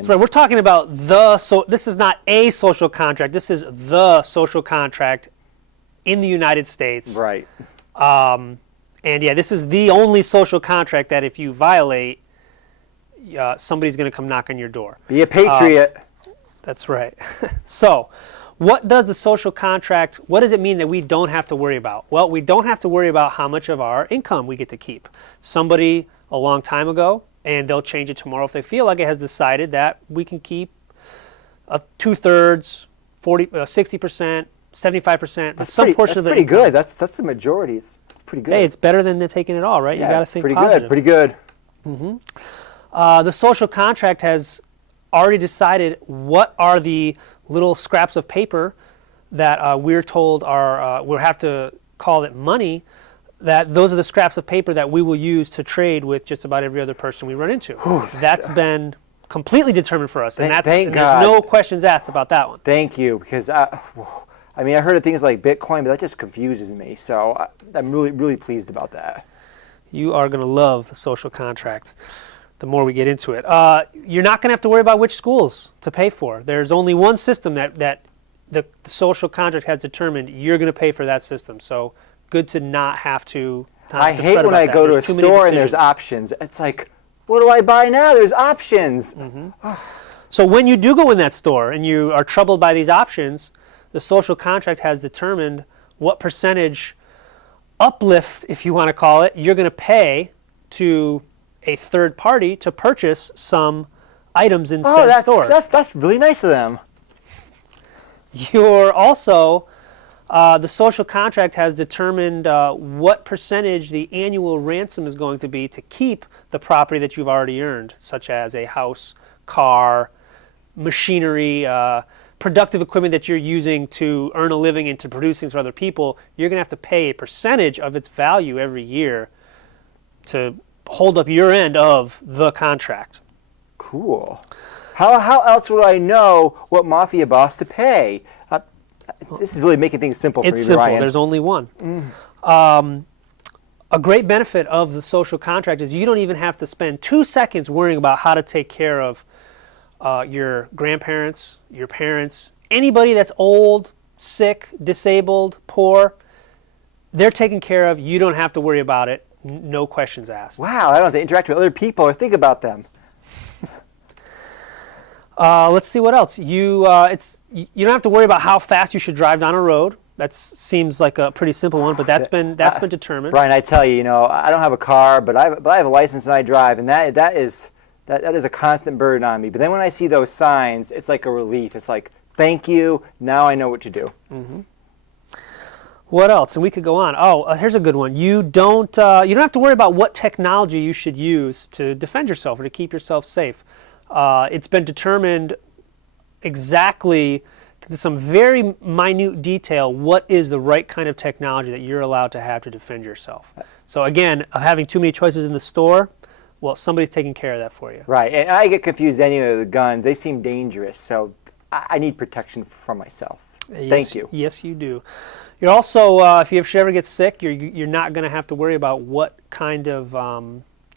man. That's right. We're talking about this is not a social contract. This is the social contract in the United States. Right. And yeah, this is the only social contract that if you violate, somebody's going to come knock on your door. Be a patriot. That's right. So, what does the social contract, what does it mean that we don't have to worry about? Well, we don't have to worry about how much of our income we get to keep. Somebody a long time ago, and they'll change it tomorrow if they feel like it, has decided that we can keep 2/3, 60%, 75%, some portion of it. That's pretty good. That's the majority. It's pretty good. Hey, it's better than them taking it all, right? Yeah, you got to think pretty positive. Pretty good. The social contract has already decided what are the little scraps of paper that we're told are, we'll have to call it money, that those are the scraps of paper that we will use to trade with just about every other person we run into. That's been completely determined for us, and there's no questions asked about that one. Thank you, because I heard of things like Bitcoin, but that just confuses me, so I'm really, really pleased about that. You are going to love the social contract the more we get into it. You're not going to have to worry about which schools to pay for. There's only one system that the social contract has determined you're going to pay for that system. So good to not have to. I hate when I go to a store and there's options. It's like, what do I buy now? There's options. So when you do go in that store and you are troubled by these options, the social contract has determined what percentage uplift, if you want to call it, you're going to pay to a third party to purchase some items in said store. That's really nice of them. You're also, the social contract has determined what percentage the annual ransom is going to be to keep the property that you've already earned, such as a house, car, machinery, productive equipment that you're using to earn a living and to produce things for other people. You're going to have to pay a percentage of its value every year to hold up your end of the contract. Cool. How else would I know what mafia boss to pay? This is really making things simple for me, Ryan. It's simple. There's only one. A great benefit of the social contract is you don't even have to spend 2 seconds worrying about how to take care of your grandparents, your parents, anybody that's old, sick, disabled, poor. They're taken care of. You don't have to worry about it. No questions asked. Wow, I don't have to interact with other people or think about them. Let's see what else. You don't have to worry about how fast you should drive down a road. That seems like a pretty simple one, but that's been determined. Brian, I tell you, I don't have a car, but I have a license and I drive, and that is a constant burden on me. But then when I see those signs, it's like a relief. It's like, thank you. Now I know what to do. What else? And we could go on. Here's a good one. You don't have to worry about what technology you should use to defend yourself or to keep yourself safe. It's been determined exactly to some very minute detail what is the right kind of technology that you're allowed to have to defend yourself. So again, having too many choices in the store, well, somebody's taking care of that for you. Right, and I get confused anyway with the guns. They seem dangerous, so I need protection for myself. Thank you. Yes, you do. You're also, if you ever get sick, you're not going to have to worry about what kind of,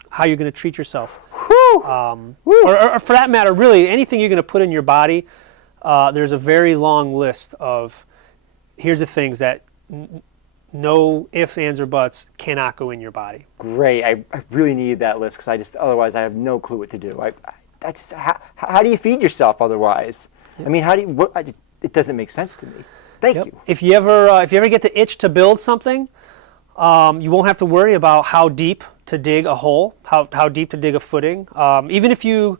how you're going to treat yourself. Or for that matter, really, anything you're going to put in your body, there's a very long list of, here's the things that no ifs, ands, or buts cannot go in your body. Great. I really need that list because otherwise I have no clue what to do. How do you feed yourself otherwise? Yep. I mean, it doesn't make sense to me. Thank you. If you ever get the itch to build something, you won't have to worry about how deep to dig a hole, how deep to dig a footing. Even if you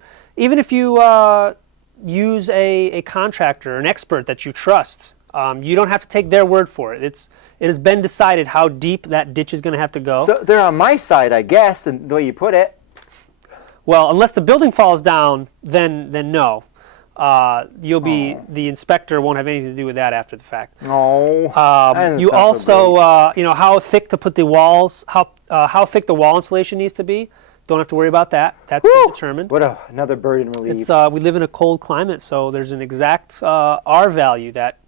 use a contractor, an expert that you trust, you don't have to take their word for it. It has been decided how deep that ditch is going to have to go. So they're on my side, I guess, and the way you put it. Well, unless the building falls down, then no. The inspector won't have anything to do with that after the fact. You also, how thick to put the walls, how thick the wall insulation needs to be. Don't have to worry about that. That's been determined. Another burden relieved. We live in a cold climate, so there's an exact R value that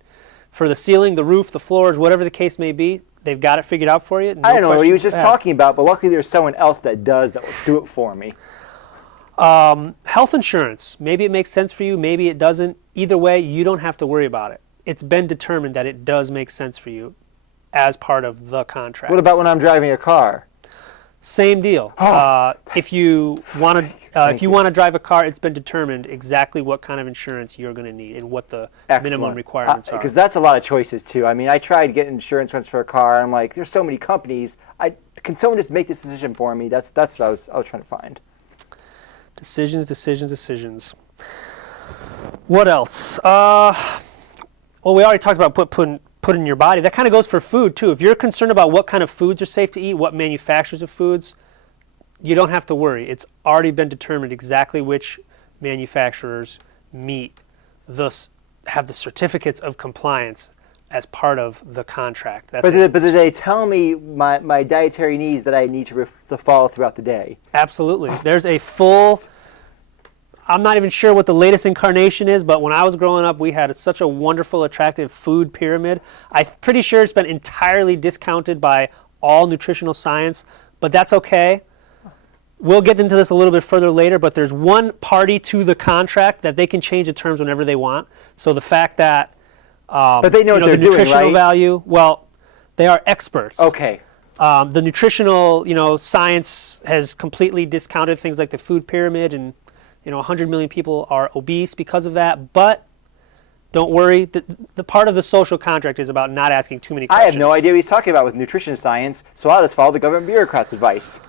for the ceiling, the roof, the floors, whatever the case may be, they've got it figured out for you. I don't know what he was just talking about, but luckily there's someone else that will do it for me. Health insurance. Maybe it makes sense for you. Maybe it doesn't. Either way, you don't have to worry about it. It's been determined that it does make sense for you as part of the contract. What about when I'm driving a car? Same deal. If you want to drive a car, it's been determined exactly what kind of insurance you're going to need and what the minimum requirements are. Because that's a lot of choices too. I mean, I tried getting insurance once for a car. I'm like, there's so many companies. Can someone just make this decision for me? That's what I was trying to find. Decisions. What else? Well, we already talked about put in your body. That kind of goes for food too. If you're concerned about what kind of foods are safe to eat, what manufacturers of foods, you don't have to worry. It's already been determined exactly which manufacturers have the certificates of compliance as part of the contract. But do they tell me my dietary needs that I need to follow throughout the day? Absolutely. There's a full... I'm not even sure what the latest incarnation is, but when I was growing up, we had such a wonderful, attractive food pyramid. I'm pretty sure it's been entirely discounted by all nutritional science, but that's okay. We'll get into this a little bit further later, but there's one party to the contract that they can change the terms whenever they want. So the fact that but they know what they're the nutritional doing, right? value, well, they are experts. Okay. The nutritional, science has completely discounted things like the food pyramid, and 100 million people are obese because of that. But don't worry, the part of the social contract is about not asking too many questions. I have no idea what he's talking about with nutrition science, so I'll just follow the government bureaucrat's advice.